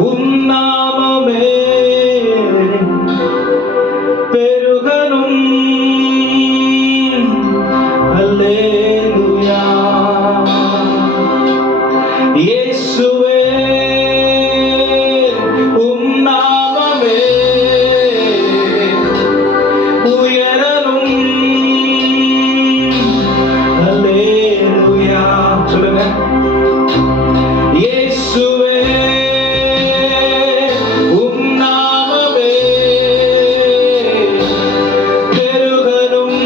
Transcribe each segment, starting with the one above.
உம் நாமமே பெருகணும். அல்லேலூயா. இயேசுவே உம் நாமமே உயரணும். அல்லேலூயா. சொல்லுங்க. இயேசுவே உம் நாமமே பெருகணும்.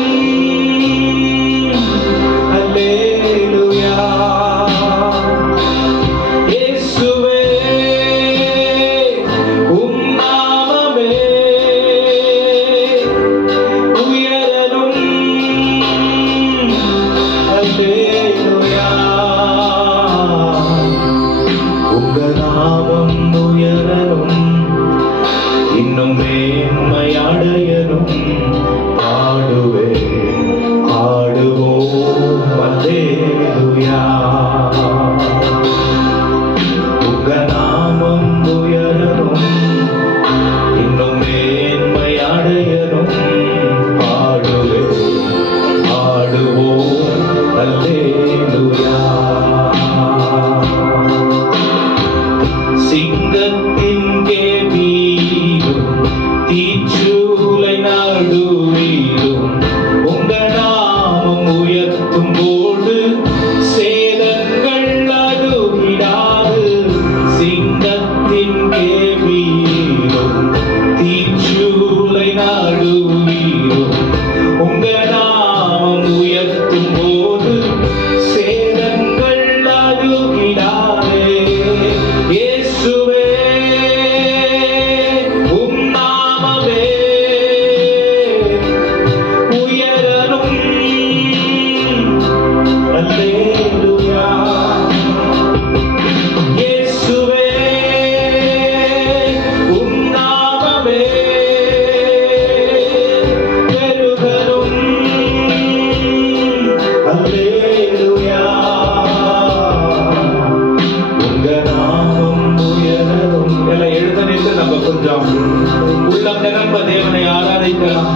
அல்லேலூயா. இயேசுவே உம் நாமமே உயரணும். அல்லேலூயா. உங்க நாமம் உயரணும், இன்னும் மேன்மையடையணும். பாடுவே பாடுவோம் அல்லேலூயா. உங்க நாமம் உயரணும், இன்னும் மேன்மையடையணும். பாடுவே பாடுவோம் அல்லேலூயா. சிங்கத்தின் கேள்வியிலும் தீச்சூளை நடுவிலும் உங்க நாமம் உயர்த்தும் போது சேதங்கள் அருகிடாது. சிங்கத்தின் கேள்வியிலும் தீச்சூளை நடுவிலும் உங்க நாமம் உயர்த்தும் போது சேதங்கள் அருகிடாது. இயேசுவே உம் நாமமே உயரணும். அல்லேலூயா. இயேசுவே உம் நாமமே பெருகணும். அல்லேலூயா. உங்க நாமம் உயரணும். எல்லாம் எழுத நின்று நம்ம கொஞ்சம் உள்ளம் நிரம்ப தேவனை ஆராதிக்கலாம்.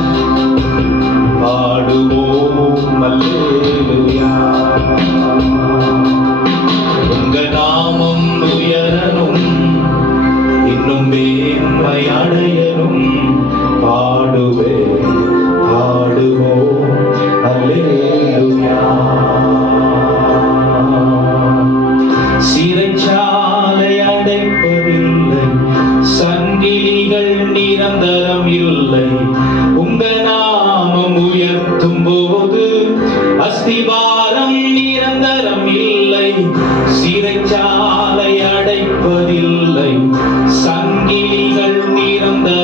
பாடுவோம் அல்லேலூயா. உங்க நாமம் உயரணும், இன்னும் மேன்மை அடையணும். பாடுவே பாடுவோம் அல்லேலூயா. சிறைச்சாலை அடைப்பதில்லை, சங்கிலிகள் நிரந்தரம் இல்லை. உங்க நாமம் உயர்த்தும் போது அஸ்திவாரம் நிரந்தரம் இல்லை. சிறைச்சாலை அடைப்பதில்லை, சங்கிலிகள் நிரந்தரம்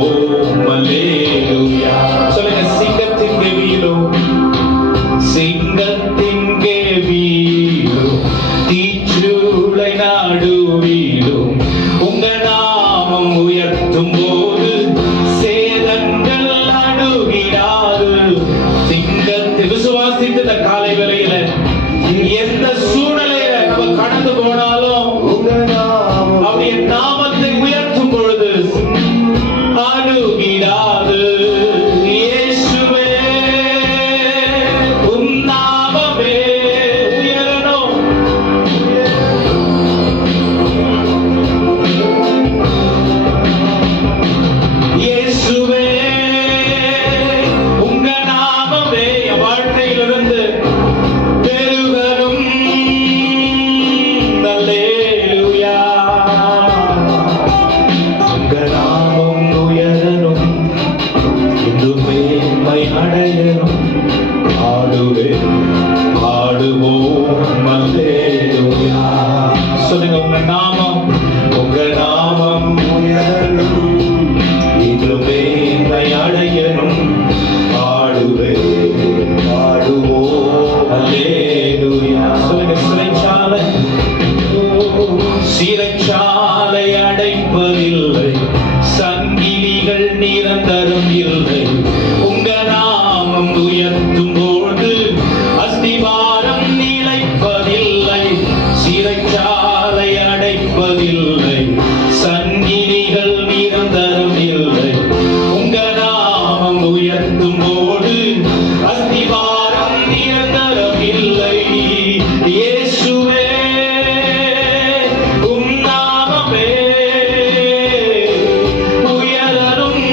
பாடுவோம் அல்லேலூயா. சொல்லுங்க, சிங்கத்தின் கெவியிலும் சிங்கத்தின் கெவியிலும் தீச்சூளை நடுவிலும் உங்க நாமம் உயர்த்தும் போது சேதங்கள் அணுகிடாது. சிங்கத்தை விசுவாசித்து இந்த காலை வேளையில எந்த சூழ்நிலையில நம்ம கடந்து போனாலும் அவருடைய நாமத்தை உயர்த்தும் பொழுது அணுகிடாது. இயேசுவே உம் நாமமே உயரணும். இயேசுவே உங்க நாமமே என் வாழ்க்கையிலிருந்து பெருகரும். அல்லேலூயா. உங்க நாமம் உயரணும், இன்னும் மேன்மை அடையணும். பாடுவோம் அல்லேலூயா. சொல்லுங்க, உங்க நாமம் உயரணும், இன்னும் மேன்மை அடையணும். பாடுவோம் அல்லேலூயா. சொல்லுங்க, சிறைச்சாலை அடைப்பதில்லை, சங்கிலிகள் நிரந்தரம் இல்லை. உங்க நாமம் உயர்த்தும் போது அஸ்திவாரம் நிலைப்பதில்லை. சிறைச்சாலை அடைப்பதில்லை, சங்கிலிகள் நிரந்தரம் இல்லை. உங்க நாமம் உயர்த்தும் போது அஸ்திவாரம் நிரந்தரம் இல்லை. இயேசுவே உம் நாமமே உயரணும்.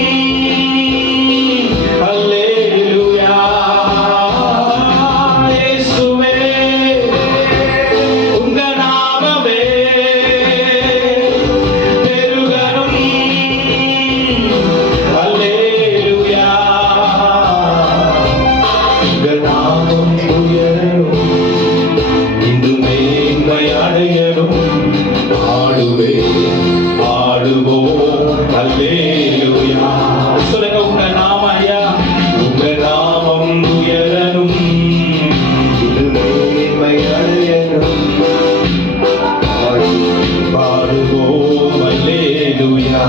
அல்லேலூயா. இயேசுவே உங்க நாமமே பெருகணும். அல்லேலூயா. உங்க நாமம் உயரணும், இன்னும் மேன்மை அடையணும். பாடுவோம் அல்லேலூயா. சொல்லுங்க, உங்க நாமம் ஐயா, உங்க நாமம் உயரணும், இன்னும் மேன்மை அடையணும். பாடுவோம் அல்லேலூயா.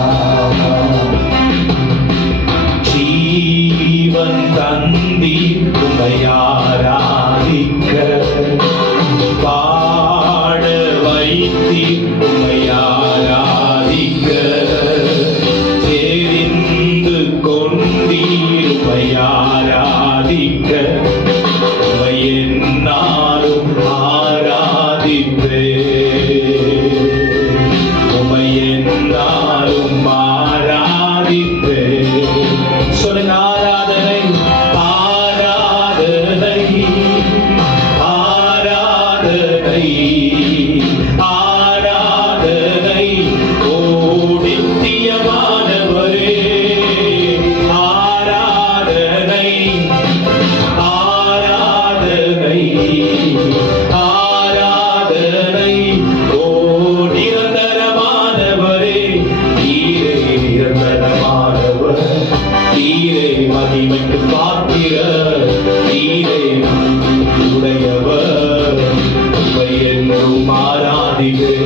ஜீவன் தந்தி உம்மை ஆராதிக்க, பாட வைத்தி உம்மை ஆராதிக்க, தெரிந்து கொண்டீர் உம்மை ஆராதிக்க, உம்மை என்னாலும் ஆராதிப்பே, உம்மை என்னாலும் ஆராதிப்பே. சொல்லுங்க, ஆராதனை ஆராதனை ஆராதனை ஆராதனை. ஓ நித்தியமானவரே ஆராதனை ஆராதனை ஆராதனை. ஓ நிரந்தரமானவரே, நீரே நிரந்தரமானவர், நீரே மகிமைக்கு பாத்திர, நீரே உடையவர். உம்மை என்றும் ஆராதிப்பே,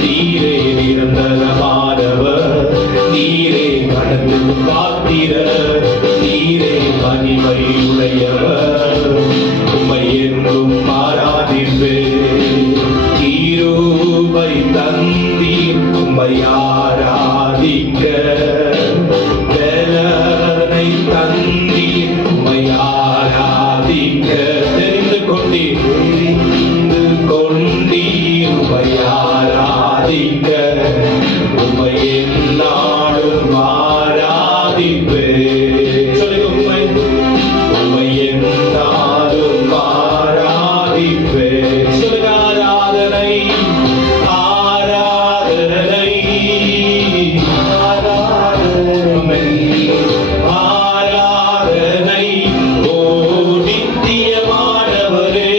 நீரே நிரந்தரமானவர், நீரே மனத்துக்கு பாத்திர, நீரே மகிமை உடையவர். உம்மை என்றும் ஆராதிப்பே. கிருபை தந்தீர் உம்மை ஆராதிக்க, பலனை தந்தீர் உம்மை ஆராதிக்க, தெரிந்து கொண்டீர் உம்மை ஆராதிக்க, உம்மை எந்நாளும் ஆராதிப்பே. சொல்லுங்க, உம்மை எந்நாளும் ஆராதிப்பே. சொல்லுங்க, ஆராதனை ஆராதனை ஆராதனை ஆராதனை. ஓ நித்தியமானவரே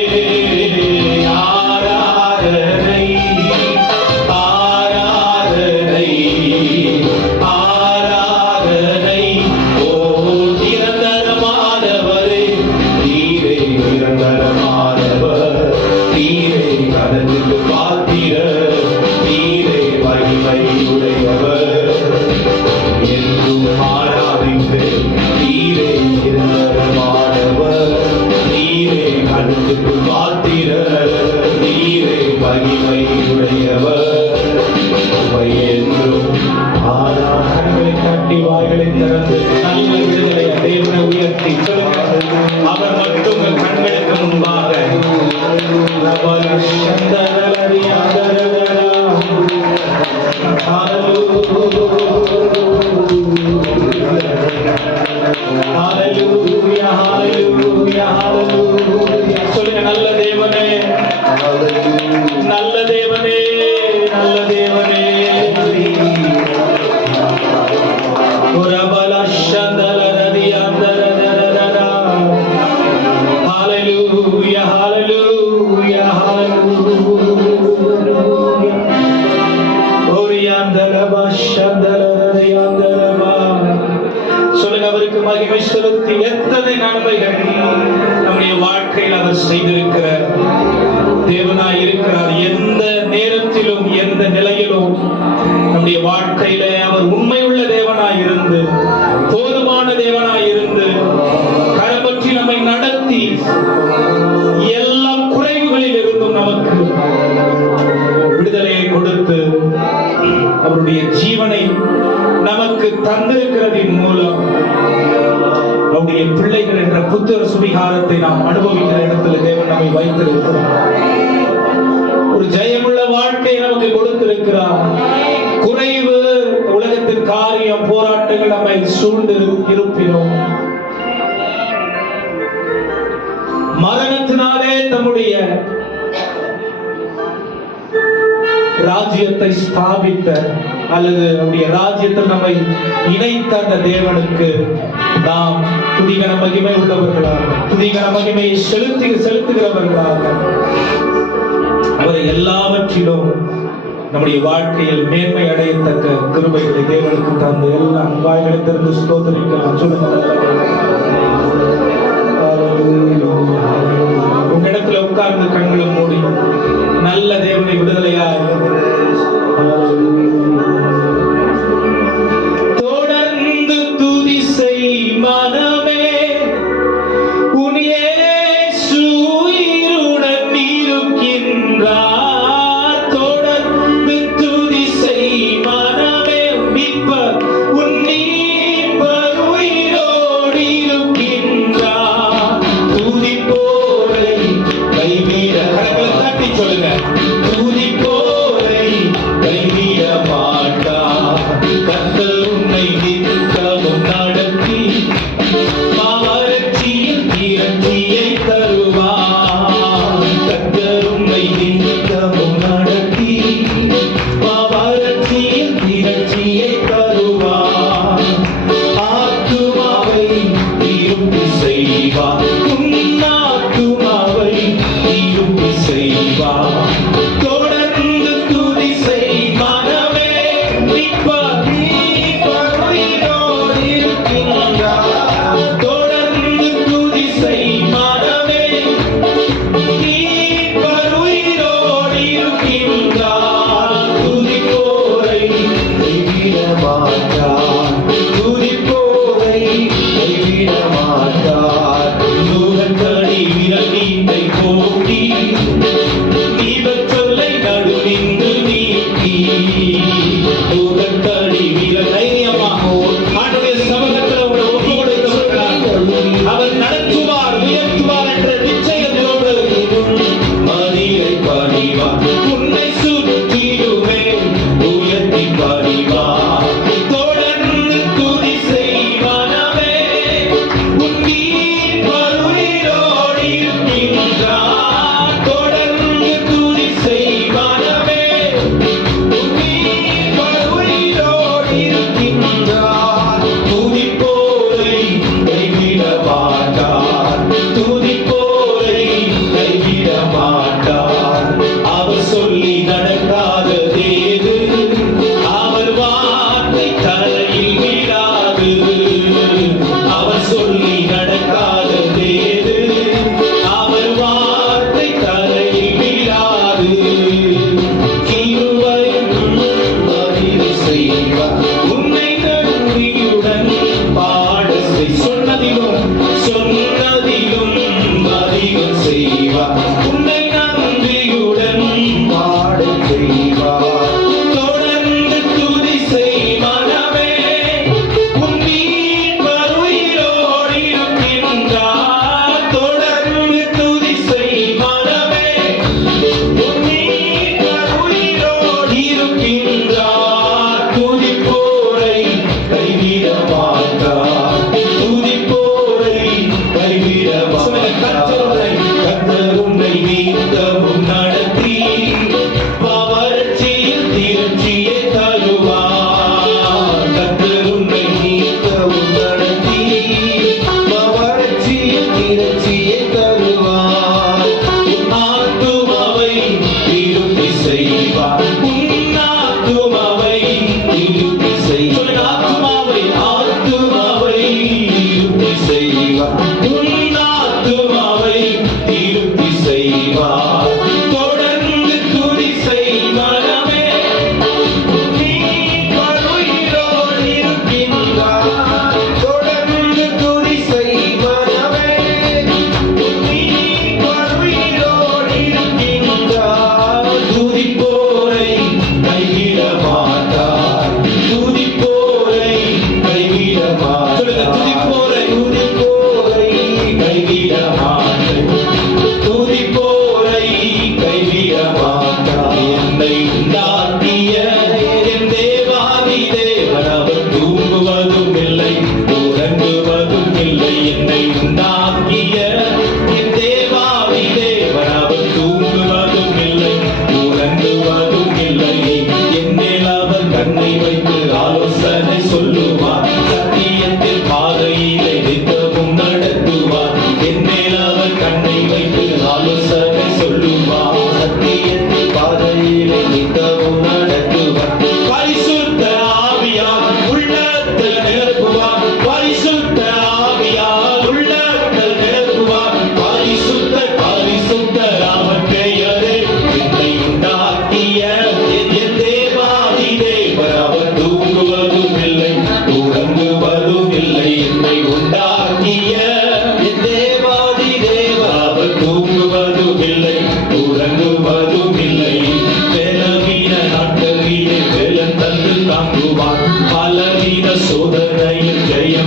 ஆராதனை ஆராதனை ஆராதனை அவர் மட்டும் உங்கள் கண்களுக்கு முன்பாக சொல்லுங்க, நல்ல தேவனே, நல்ல தேவனே, நல்ல தேவனே. சொல்லுங்க, அவருக்கு மகிமை செலுத்தி எத்தனை நன்மைகள் நம்முடைய வாழ்க்கையில் அவர் செய்திருக்கிற தேவனாய் இருக்கிறார். எந்த நேரத்திலும் எந்த நிலையிலும் நம்முடைய வாழ்க்கையில அவர் உண்மையுள்ள தேவனாய் இருந்து, போதுமான தேவனாய் இருந்து, கரப்பற்றி நம்மை நடத்தி எல்லா குறைவுகளில் இருந்தும் நமக்கு விடுதலையை கொடுத்து அவருடைய ஜீவனை நமக்கு தந்திருக்கிறதின் மூலம் அவருடைய பிள்ளைகள் என்ற புத்திர சுவிகாரத்தை நாம் அனுபவிக்கிற இடத்துல தேவன் நம்மை வைத்திருக்கிறார். ஒரு ஜெயமுள்ள வாழ்க்கையை நமக்கு கொடுத்திருக்கிறார். குறைவு, உலகத்தின் காரியம், போராட்டங்கள் நம்மை சூழ்ந்து இருப்பினோம், மரணத்தினாலே தம்முடைய ராஜ்யத்தை ஸ்தாபித்த அல்லது அவருடைய ராஜ்யத்தில் நம்மை இணைத்த அந்த தேவனுக்கு நாம் துதிகர மகிமை உள்ளவர்களாக, துதிகர மகிமையை செலுத்துகிறவர்களாக அவரை எல்லாவற்றிலும் நம்முடைய வாழ்க்கையில் மேன்மை அடையத்தக்க கிருபைகளை தேவனுக்கு தந்து எல்லாம் வாய்களை திறந்து ஸ்தோத்திரிக்கலாம். சொல்லுங்க, உங்களிடத்துல உட்கார்ந்து கண்களை மூடி நல்ல தேவனை விடுதலையாய் தொடர்ந்து துதி செய் மனமே, உன் இயேசு உயிருடன் இருக்கின்றார். தொடர்ந்து துதி செய் மனமே, மீட்பர் உன் மீட்பர் உயிரோடு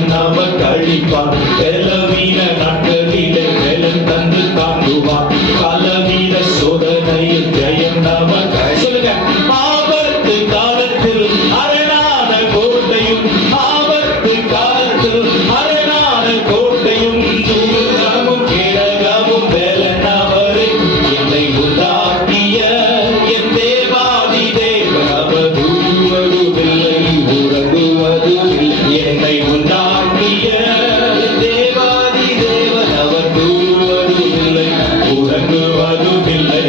ஜெயம் நமக்கு அளிப்பார். பலவீன நாட்களிலே பலன் தந்து தாங்குவார். பலவீன சோதனையில் ஜெயம் நமக்கு. சொல்லுங்க, ஆபத்து காலத்தில் அரணான கோட்டையும், ஆபத்து காலத்தில் அரணான கோட்டையும், தூரமும் கிழகமும் பலன் அவரே. என்னை உண்டாக்கிய என் தேவாதி தேவன் அவர் தூங்குவதுமில்லை உறங்குவதுமில்லை. என்னை உண்டாக்கிய என் தேவாதி தேவன் அவர் தூங்குவதுமில்லை உறங்குவதுமில்லை.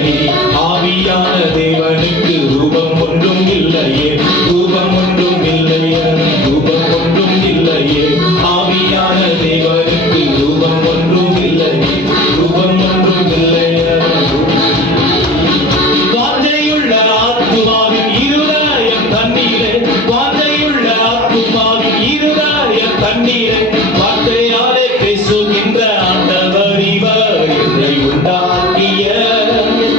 ஆவியான தேவனுக்கு ரூபம் ஒன்றும் இல்லையே, ரூபம் ஒன்றும் இல்லையே, ரூபம் ஒன்றும் இல்லையே. ஆவியான தேவனுக்கு ரூபம் ஒன்றும் இல்லையே, ரூபம் ஒன்றும் இல்லையே. வாஞ்சையுள்ள ஆத்துமாவின் இருதயம் தண்ணீரே, வாஞ்சையுள்ள ஆத்துமாவின் இருதயம் தண்ணீரே. வார்த்தையாலே பேசுகின்ற ஆண்டவர் இவர். என்னை உண்டாக்கிய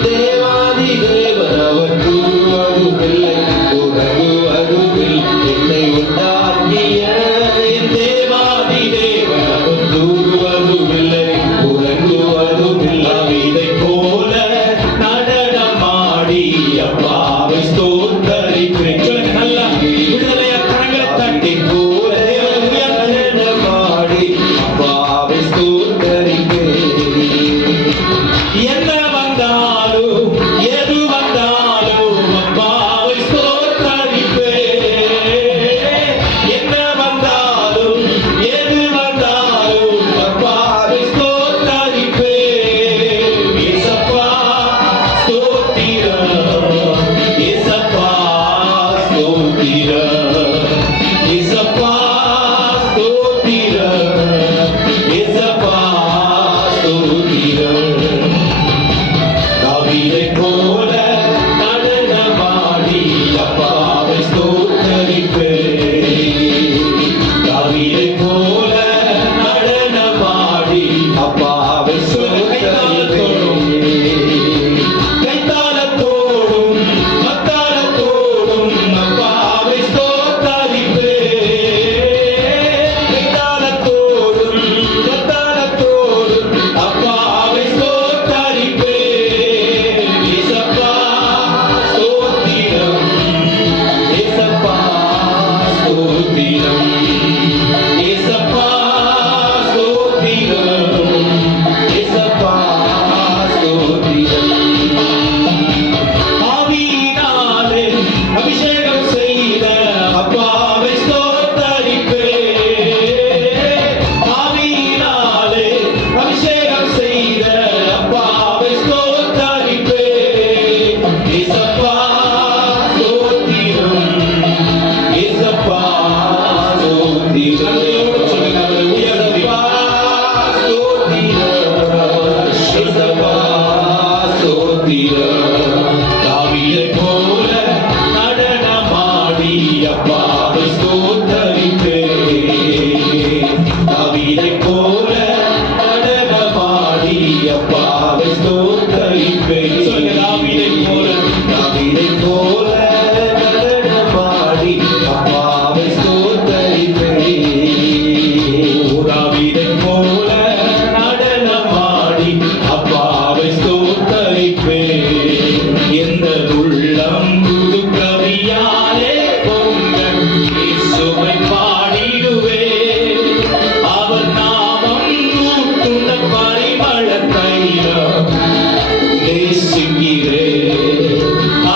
தேவாதி தேவன் அவர் தூங்குவதுமில்லை உறங்குவதுமில்லை. என்னை உண்டாக்கிய தேவாதி தேவன் அவர் தூங்குவதுமில்லை உறங்குவதுமில்லை. இதைப் போல நடனமாடி அப்பாவை ஸ்தோத்தரிக்கிறேன். சொல்லுங்க நல்லா, விடுதலையா கரங்களை தட்டி போல நடனமாடி அப்பாவை ஸ்தோத்தரிக்கிறேன். என்ன வந்தாலும் எது வந்தாலும் அப்பாவை ஸ்தோத்தரிப்பேன். என்ன வந்தாலும் எது வந்தாலும் அப்பாவை ஸ்தோத்தரிப்பேன். இயேசப்பா ஸ்தோத்திரம், இயேசப்பா ஸ்தோத்திரம், இயேசப்பா ஸ்தோத்திரம், இயேசப்பா ஸ்தோத்திரம். தாவீதைப் போல நடனமாடி அப்பாவை ஸ்தோத்தரிப்பேன். தாவீதைப் போல நடனமாடி அப்பாவை ஸ்தோத்தரிப்பேன். கைத்தாளத்தோடும் மத்தாளத்தோடும் அப்பாவை ஸ்தோத்தரிப்பேன். கைத்தாளத்தோடும் மத்தாளத்தோடும் அப்பாவை ஸ்தோத்தரிப்பேன். இயேசப்பா ஸ்தோத்திரம், இயேசப்பா ஸ்தோத்திரம், இயேசப்பா ஸ்தோத்திரம், இயேசப்பா ஸ்தோத்திரம். ஆவியினாலே அபிஷேகம் செய்த அப்பாவை ஸ்தோத்தரிப்பேன். ஆவியினாலே அபிஷேகம் செய்த அப்பாவை ஸ்தோத்தரிப்பேன். இயேசப்பா ஸ்தோத்திரம், இயேசப்பா ஸ்தோத்திரம். சொல்லுங்க, அவரை உயர்த்தி ஸ்தோத்திரம், இயேசப்பா ஸ்தோத்திரம். தாவீதைப் போல நடனமாடி அப்பாவை ஸ்தோத்தரிப்பேன். தாவீதைப் போல நடனமாடி அப்பாவை ஸ்தோத்தரிப்பேன். சொல்லுங்க, தாவீதைப் போல, தாவீதைப் போல நடனமாடி அப்பாவை ஸ்தோத்தரிப்பேன். தாவீதைப் போல நடனமாடி அப்பாவை ஸ்தோத்தரிப்பேன். எந்த உள்ளம் புது கவியாலே பொங்க இயேசுவை பாடிடுவேன். அவர் நாமம் ஊற்றுண்ட பரிமள தைலம் நேசிக்கிறேன்.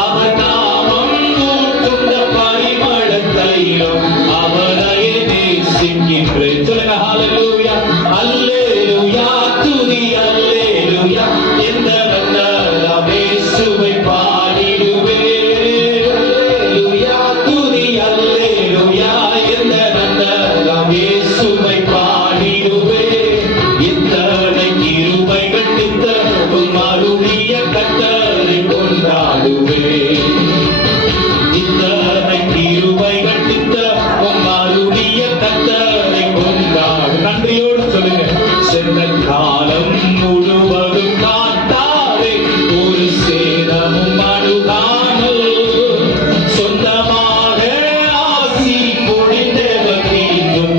அவர் நாமம் ஊற்றுண்ட பரிமள தைலம் அவரையே நேசிக்கின்றேன். சொல்லுங்க, ஹல்லேலூயா, அல்லேலூயா, துதி அல்லேலூயா. எந்த நல்ல இயேசுவை பாடிடுவேன். அல்லேலூயா, துதி அல்லேலூயா. எந்த நல்ல இயேசுவை பாடிடுவேன். இத்தனை கிருபைகள் நித்தமும் அருளிய கர்த்தரை கொண்டாடுவேன். இத்தனை கிருபைகள் நித்தமும் அருளிய கர்த்தரை கொண்டாடு. நன்றியோடு சொல்லுங்க, சென்ற காலம் முழுவதும் காத்தாரே ஒரு சேதமும் அணுகாமல் சொந்தமாக ஆசி பொழிந்தவர் மீண்டும்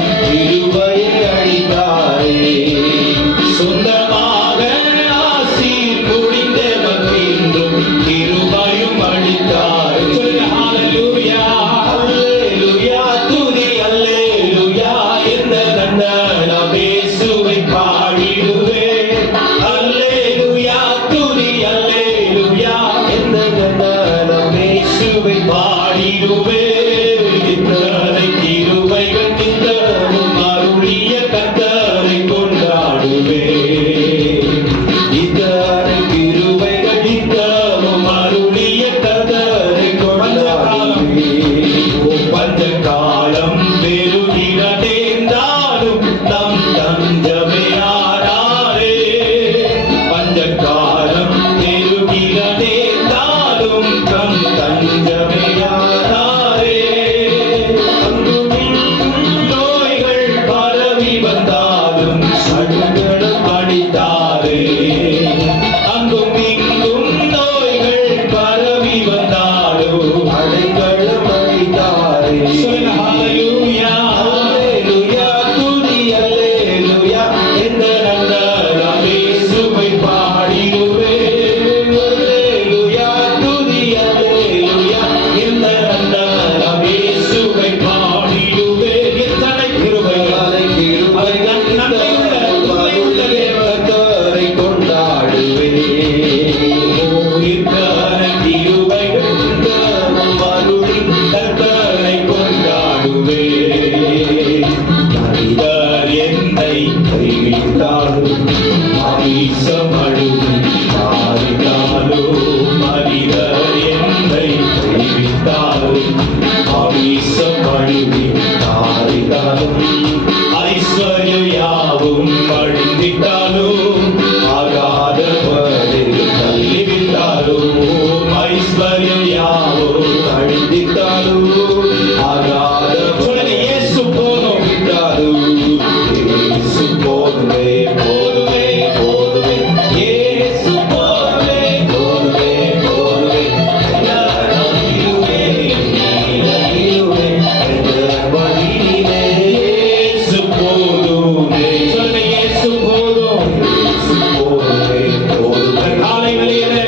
கைவிட்டாலும் மாமிசம் அழுது மாறினாலும் மனிதர் என்னை கைவிட்டாலும் மாமிசம் அழுது மாறினாலும் ஐஸ்வர்யம் யாவும் அழிந்திட்டாலும் ஆகாதவரை தள்ளிவிட்டாலும் ஐஸ்வர்யம் யாவும் அழிந்திட்டாலும் ஆகாதவரை இயேசு போதும் விட்டாலும் இயேசு போதுமே போதுமே போதுமே இயேசு போதுமே போதுமே போதுமே வழியிலே இயேசு போதுமே சொல்லுங்க இயேசு போதும் இயேசு போதுமே போதுமே காலை வெளியிலே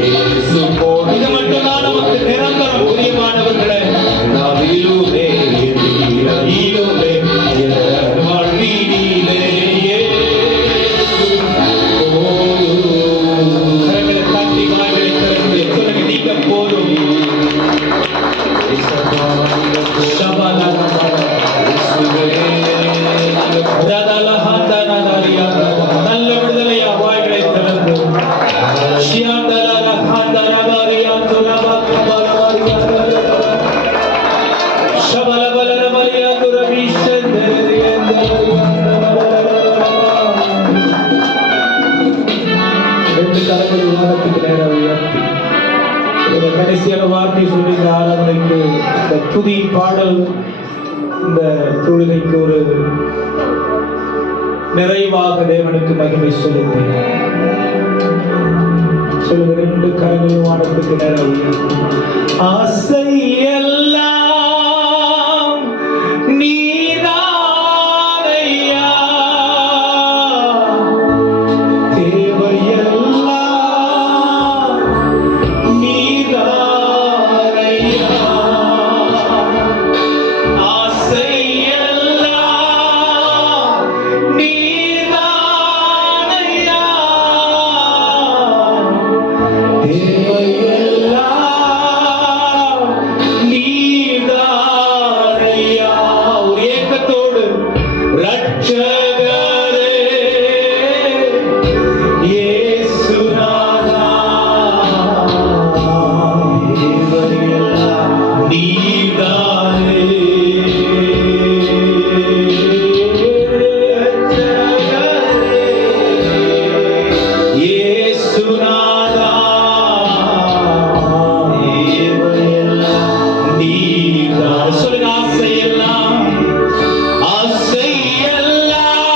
இயேசு போதும் இது மட்டும்தான் நமக்கு நிரந்தரம் புரியமானவர்களே நாவிலுமே நீரகிலுமே வழியிலே இயேசு போதும் கரங்களை தட்டி வாய்களை திறந்து சொல்லுங்க நீங்க போதும் நல்ல விடுதலையா வாய்களை திறந்து கடைசியான வார்த்தை சொல்லி இந்த ஆராதனைக்கு இந்த புதி பாடல் இந்த தொழுகைக்கு ஒரு நிறைவாக தேவனுக்கு மகிமை செலுத்தி சொல்லுங்க ரெண்டு கரங்களும் வானத்துக்கு நிறைவு ஆசை எல்லாம் நீதானையா தேவையெல்லாம் நீதானையா ஆசை எல்லாம் நீதானையா தேவையெல்லாம் நீதானையா ஒரு ஏக்கத்தோடு ரட்சகரே இயேசுநாதா தேவையெல்லாம் நீதானே இயேசுநாதா தேவையெல்லாம் நீதானே சொல்லுங்க ஆசையெல்லாம் ஆசையெல்லாம்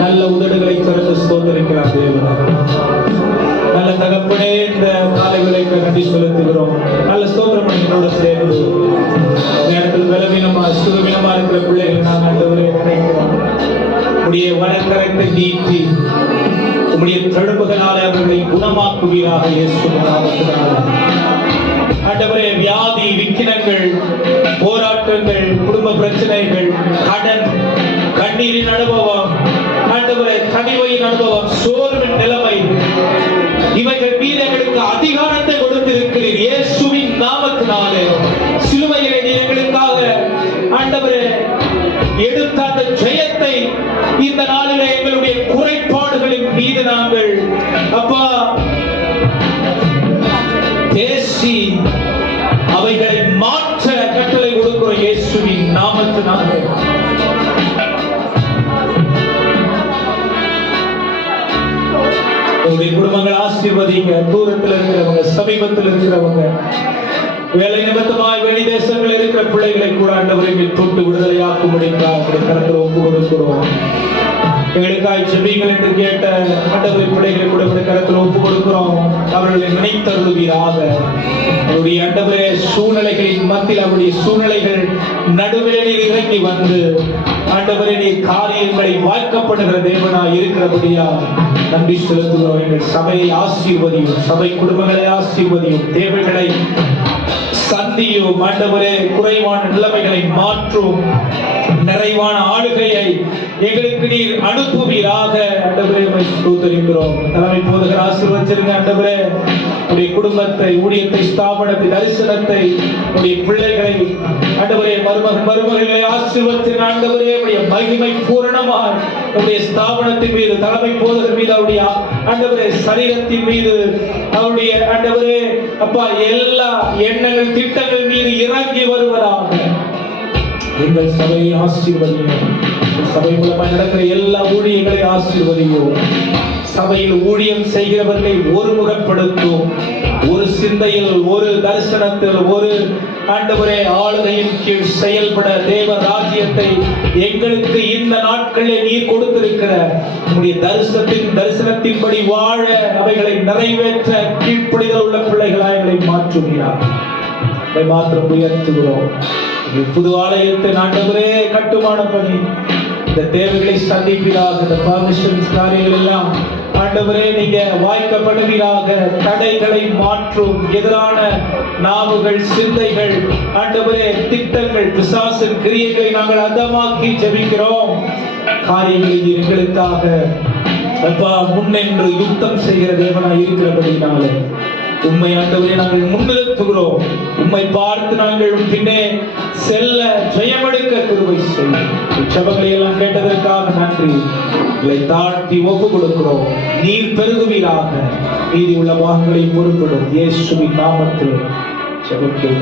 நல்ல உதடுகளை திறந்து ஸ்தோத்திரிக்கிறார் தேவன். நல்ல தகப்பனே, இந்த காலை வேளைக்கு நன்றி செலுத்துகிறோம். நல்ல ஸ்தோத்திரம் என்னோட சேர்ந்து நேரத்தில் பலவீனமா சுகவீனமா இருக்கிற பிள்ளைகள் நான் ஆண்டவரே நினைக்கிறோம். உடைய வழக்கரத்தை நீட்டி உடைய தழும்புகளால் அவர்களை குணமாக்குவீராக இயேசுவின் நாமத்தினாலே. ஆண்டவரே, வியாதி, விக்கினங்கள், போராட்டங்கள், குடும்ப பிரச்சனைகள், கடன், கண்ணீரின் அனுபவம், ஆண்டவரே தனிமையின் அனுபவம், சோர்வின் நிலைமை, இவைகள் மீது எங்களுக்கு அதிகாரத்தை கொடுத்திருக்கிறீர் இயேசுவின் நாமத்தினாலே. சிலுவையிலே நீர் எங்களுக்காக ஆண்டவரே எடுத்த அந்த ஜெயத்தை இந்த நாளிலே எங்களுடைய குறைபாடுகளின் மீது நாங்கள் அப்பா பேசி அவைகளை மாற்ற கட்டளை கொடுக்கிறோம் இயேசுவின் நாமத்தினாலே. உங்களுடைய குடும்பங்கள் ஆசீர்வதிங்க. தூரத்தில் இருக்கிறவங்க, சமீபத்தில் இருக்கிறவங்க, வேலை நிமித்தமாய் வெளி தேசங்கள் இருக்கிற பிள்ளைகளை கூட ஆண்டவரை தொட்டு விடுதலையாக்கும்படிக்காக கருத்தில் ஒப்பு கொடுக்கிறோம். எங்களுக்காய் ஜெபிங்கள் என்று கேட்ட ஆண்டவரை பிள்ளைகளை கூட கருத்தில் ஒப்பு கொடுக்கிறோம். அவர்களை நினைத்தருளுவீராக. அவருடைய ஆண்டவரே சூழ்நிலைகளின் மத்தியில் அவருடைய சூழ்நிலைகள் நடுவே நீர் இறங்கி வந்து ஆண்டவரே நீர் காரியங்களை வாய்க்கப்படுகிற தேவனாய் இருக்கிறபடியா நன்றி செலுத்துகிறோம். எங்கள் சபையை ஆசீர்வதியும், சபை குடும்பங்களை ஆசீர்வதியும், தேவைகளை சந்தியும் ஆண்டவரே, குறைவான நிலைமைகளை மாற்றும், நிறைவான ஆளுகையை எங்களுக்கு நீர் அனுப்புவீராக. ஆண்டவரே ஸ்தோத்திரிக்கிறோம். தலைமை போதகர் ஆசீர்வதிச்சிருங்க ஆண்டவரே. உடைய குடும்பத்தை, ஊழியத்தை, ஸ்தாபனத்தை, தரிசனத்தை, உடைய பிள்ளைகளை ஆண்டவரே, மருமகளை ஆசீர்வதிச்சிருங்க ஆண்டவரே. உடைய மகிமை பூரணமாய் உடைய ஸ்தாபனத்தின் மீது, தலைமை போதகர் மீது, அவருடைய ஆண்டவரே சரீரத்தின் மீது, அவருடைய ஆண்டவரே அப்பா எல்லா எண்ணங்கள், திட்டங்கள் மீது இறங்கி வருவதாக. எங்கள் சபையை ஆசீர்வதியும். சபை மூலமாக நடக்கிற எல்லா ஊழியர்களை ஆசீர்வதியும். சபையில் ஊழியம் செய்கிறவர்களை ஒருமுகப்படுத்தும். ஒரு சிந்தையில், ஒரு தரிசனத்தில், ஒரு ஆண்டவரே ஆளுகையின் கீழ் செயல்பட தேவ ராஜ்யத்தை எங்களுக்கு இந்த நாட்களில் நீர் கொடுத்திருக்கிற உங்களுடைய தரிசனத்தின்படி வாழ, அவைகளை நிறைவேற்ற கீழ்ப்படிதல் உள்ள பிள்ளைகளாய் எங்களை மாற்றுகிறார். அதை மாத்திரம் உயர்த்துகிறோம். புது ஆலயத்தை ஆண்டவரே கட்டுமான பணி, இந்த தேவைகளை சந்திப்பீராக. இந்த பர்மிஷன்ஸ் காரியங்கள் எல்லாம் ஆண்டவரே நீங்க வாய்க்கப்படுவீராக. தடைகளை மாற்றும் எதிரான நாவுகள், சிந்தைகள், ஆண்டவரே திட்டங்கள், பிசாசின் கிரியைகளை நாங்கள் அதமாக்கி ஜெபிக்கிறோம். காரியங்களை எங்களுக்காக அப்பா முன்னென்று யுத்தம் செய்கிற தேவனாய் இருக்கிறபடினாலே உம்மை ஆண்டவரே நாங்கள் முன்னிறுத்துகிறோம். உம்மை பார்த்து நாங்கள் பின்னே செல்ல ஜெயமெடுக்க கிருபை செய்யும். ஜெபங்களை எல்லாம் கேட்டதற்காக நன்றி. உங்களை தாழ்த்தி ஒப்பு கொடுக்கிறோம். நீர் பெருகுவீராக. நீதி உள்ள வாகங்களை பொறுப்பிடும் இயேசுவின் நாமத்தில் ஜெபத்தில்